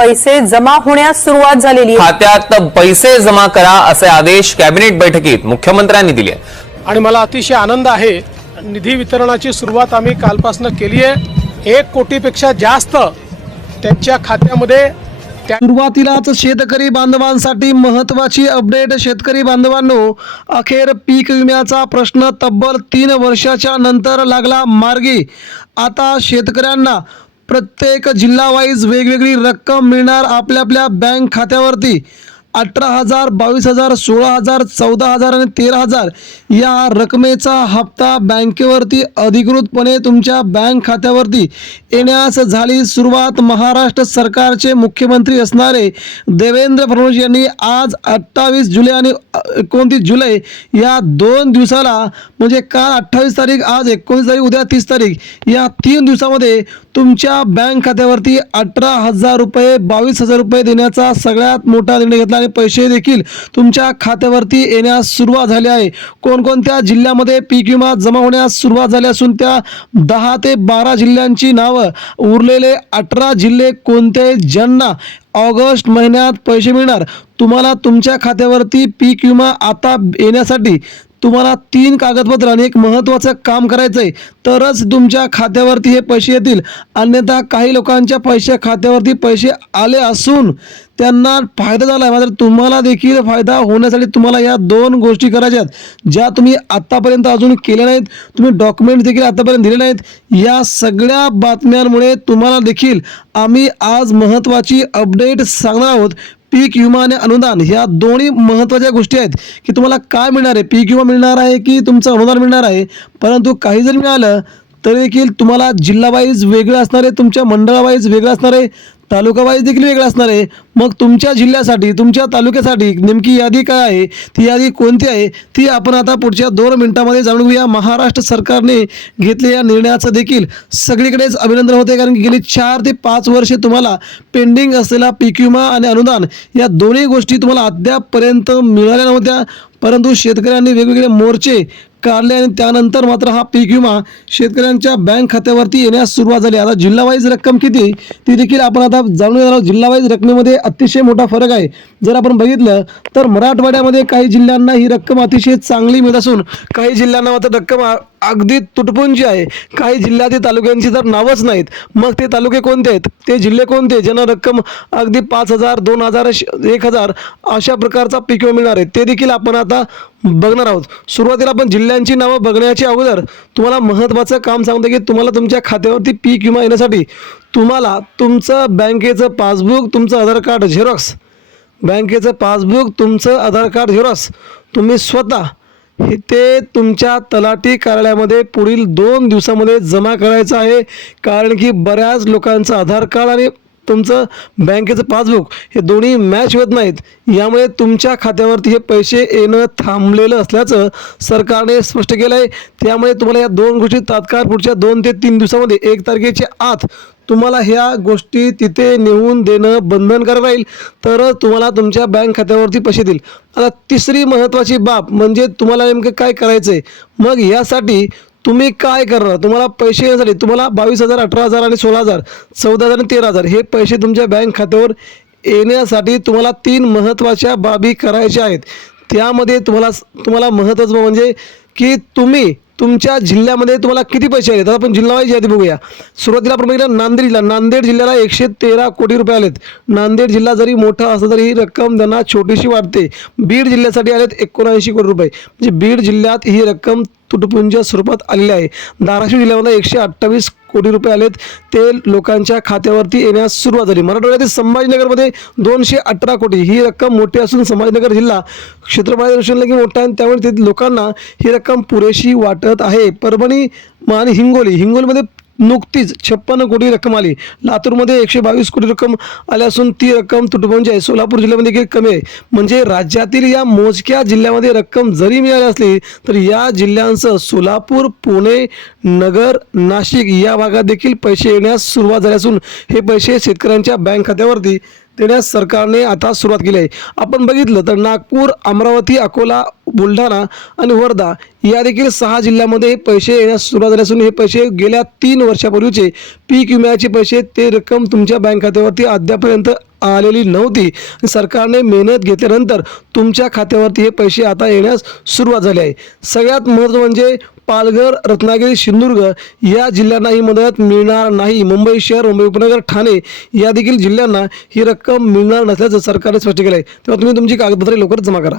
पैसे जमा होण्यास सुरुवात झालेली आहे। खात्यात पैसे जमा करा असे आदेश कॅबिनेट बैठकीत मुख्यमंत्र्यांनी दिले। आणि मला अतिशय आनंद आहे, निधी वितरणाची सुरुवात आम्ही कालपासून केली आहे। 1 कोटीपेक्षा जास्त त्यांच्या खात्यामध्ये सुरुवातीलाच शेतकरी बांधवांसाठी महत्त्वाची अपडेट। शेतकरी बांधवांनो, अखेर पीक विम्याचा प्रश्न तब्बल 3 वर्षाच्या नंतर लागला मार्गी। आता शेतकऱ्यांना प्रत्येक जिल्हावाईज वेगवेगळी रक्कम मिळणार आपल्या आपल्या बँक खात्यावरती। 18,000, 22,000, 16,000, 14,000 आणि 13,000 या रकमेचा हप्ता बँकेवरती अधिकृतपणे तुमच्या बँक खात्यावरती येण्यास झाली सुरुवात। महाराष्ट्र सरकारचे मुख्यमंत्री असणारे देवेंद्र फडणवीस यांनी आज 28 जुलै आणि 29 जुलै या 2 दिवसाला, म्हणजे काल 28 तारीख, आज 19 तारीख, उद्या 30 तारीख, या 3 दिवसामध्ये तुमच्या बँक खात्यावरती 18,000 रुपये, 22,000 रुपये देण्याचा सगळ्यात मोठा निर्णय घेतला आणि पैसे देखील तुमच्या खात्यावरती येण्यास सुरुवात झाली आहे। कोणकोणत्या जिल्ह्यामध्ये पीक विमा जमा होण्यास सुरुवात झाली असून त्या 10 ते 12 जिल्ह्यांची नावं, उरलेले 18 जिल्हे कोणते, ज्यांना ऑगस्ट महिन्यात पैसे मिळणार। तुम्हाला तुमच्या खात्यावरती पीक विमा आता येण्यासाठी तुम्हाला 3 कागदपत्र आणि एक महत्त्वाचं काम करायचं आहे, तरच तुमच्या खात्यावरती हे पैसे येतील। अन्यथा काही लोकांच्या खात्यावरती पैसे आले असून त्यांना फायदा झाला आहे, मात्र तुम्हाला देखील फायदा होण्यासाठी तुम्हाला या 2 गोष्टी करायच्या आहेत, ज्या तुम्ही आत्तापर्यंत अजून केल्या नाहीत। तुम्ही डॉक्युमेंट देखील आत्तापर्यंत दिले नाहीत। या सगळ्या बातम्यांमुळे तुम्हाला देखील आम्ही आज महत्त्वाची अपडेट सांगणार आहोत। पीक विमा आणि अनुदान ह्या दोन्ही महत्त्वाच्या गोष्टी आहेत की तुम्हाला काय मिळणार आहे, पीक विमा मिळणार आहे की तुमचं अनुदान मिळणार आहे। परंतु काही जरी मिळालं तरी देखील तुम्हाला जिल्हावाईज वेगळं असणार आहे, तुमच्या मंडळावाईज वेगळं असणार आहे, तालुकावाईज देखील वेगळं असणार आहे। मग तुमच्या जिल्ह्यासाठी, तुमच्या तालुक्यासाठी नेमकी यादी काय आहे, ती यादी कोणती आहे, ती आपण आता पुढच्या 2 मिनिटांमध्ये जाणून घेऊया। महाराष्ट्र सरकारने घेतलेल्या निर्णयाचं देखील सगळीकडेच अभिनंदन होते, कारण की गेली 4 ते 5 वर्षे तुम्हाला पेंडिंग असलेला पीक विमा आणि अनुदान या दोन्ही गोष्टी तुम्हाला अद्यापपर्यंत मिळाल्या नव्हत्या। परंतु शेतकऱ्यांनी वेगवेगळे मोर्चे काढले आणि त्यानंतर मात्र हा पीक विमा शेतकऱ्यांच्या बँक खात्यावरती येण्यास सुरुवात झाली। आता जिल्हावाईज रक्कम किती ती देखील आपण आता जाणून घेणार आहोत। जिल्हावाईज रकमेमध्ये अतिशय मोठा फरक आहे। जर आपण बघितलं तर मराठवाड्यामध्ये काही जिल्ह्यांना ही रक्कम अतिशय चांगली मिळत असून काही जिल्ह्यांना मात्र रक्कम अगदी तुटपुंजी आहे। काही जिल्ह्यातील तालुक्यांची तर नावच नाहीत। मग ते तालुके कोणते आहेत, ते जिल्हे कोणते, ज्यांना रक्कम अगदी 5,000, 2,000, 1,000 अशा प्रकारचा पीक विमा मिळणार आहे, ते देखील आपण आता बघणार आहोत। सुरुवातीला आपण जिल्ह्यांची नावं बघण्याच्या अगोदर तुम्हाला महत्त्वाचं काम सांगतो की तुम्हाला तुमच्या खात्यावरती पीक विमा येण्यासाठी तुम्हाला तुमचं बँकेचं पासबुक, तुमचं आधार कार्ड झेरॉक्स, बँकेचं पासबुक, तुमचं आधार कार्ड झेरॉक्स तुम्ही स्वतः ते तुमच्या तलाठी कार्यालयामध्ये पुढील 2 दिवसामध्ये जमा करायचं आहे। कारण की बऱ्याच लोकांचं आधार कार्ड आणि तुमचं बँकेचं पासबुक हे दोन्ही मॅच होत नाहीत। यामुळे तुमच्या खात्यावरती हे पैसे येणं थांबलेलं असल्याचं सरकारने स्पष्ट केलं आहे। त्यामुळे तुम्हाला या 2 गोष्टी तात्काळ पुढच्या 2 ते 3 दिवसामध्ये 1 तारखेच्या आत तुम्हाला ह्या गोष्टी तिथे नेऊन देणं बंधनकारक राहील, तर तुम्हाला तुमच्या बँक खात्यावरती पैसे देईल। आता तिसरी महत्त्वाची बाब म्हणजे तुम्हाला नेमकं काय करायचं आहे। मग यासाठी तुम्ही काय करणार, तुम्हाला पैसे येण्यासाठी तुम्हाला 22,000, 18,000 आणि 16,000, 14,000 आणि 13,000 हे पैसे तुमच्या बँक खात्यावर येण्यासाठी तुम्हाला 3 महत्त्वाच्या बाबी करायच्या आहेत। त्यामध्ये तुम्हाला महत्त्वाचं म्हणजे की तुम्ही तुमच्या जिल्ह्यामध्ये तुम्हाला किती पैसे आले। तर आपण जिल्हावाईज यादी बघूया। सुरुवातीला आपण बघितलं नांदेड जिल्ह्याला 113 कोटी रुपये आलेत। नांदेड जिल्हा जरी मोठा असला तरी ही रक्कम त्यांना छोटीशी वाटते। बीड जिल्ह्यासाठी आलेत 79 कोटी रुपये, म्हणजे बीड जिल्ह्यात ही रक्कम तुटपुंज स्वरूपात आलेली आहे। धाराशिव जिल्ह्यामध्ये 128 कोटी रुपये आलेत, ते लोकांच्या खात्यावरती येण्यास सुरुवात झाली। मराठवाड्यातील संभाजीनगरमध्ये 218 कोटी, ही रक्कम मोठी असून संभाजीनगर जिल्हा क्षेत्रफळाच्या दृष्टीने की मोठा आहे, त्यामुळे ते लोकांना ही रक्कम पुरेशी वाटत आहे। परभणी आणि हिंगोलीमध्ये नुकतीच 56 कोटी रक्कम आली। लातूरमध्ये 122 कोटी रक्कम आली असून ती रक्कम तुटपुंज आहे। सोलापूर जिल्ह्यामध्ये देखील कमी आहे। म्हणजे राज्यातील या मोजक्या जिल्ह्यामध्ये रक्कम जरी मिळाली असली तर या जिल्ह्यांसह सोलापूर, पुणे, नगर, नाशिक या भागात देखील पैसे येण्यास सुरुवात झाली असून हे पैसे शेतकऱ्यांच्या बँक खात्यावरती देण्यास सरकारने आता सुरुवात केली आहे. आपण बघितलं तर नागपूर, अमरावती, अकोला, बुलढाणा आणि वर्धा या देखील 6 जिल्ह्यामध्ये हे पैसे येण्यास सुरुवात झाली असून हे पैसे गेल्या 3 वर्षापूर्वीचे पीक विम्याचे पैसे ते रक्कम तुमच्या बँक खात्यावरती अद्यापर्यंत आलेली नव्हती. सरकारने मेहनत घेतल्यानंतर तुमच्या खात्यावरती हे पैसे आता येण्यास सुरुवात झाली आहे. सगळ्यात महत्त्व म्हणजे पालघर, रत्नागिरी, सिंधुदुर्ग या जिल्ह्यांना ही मदत मिळणार नाही. मुंबई शहर, मुंबई उपनगर, ठाणे या देखील जिल्ह्यांना ही रक्कम मिळणार नसल्याचं सरकारने स्पष्ट केलं आहे. तेव्हा तुम्ही तुमची कागदपत्रे लवकर जमा करा.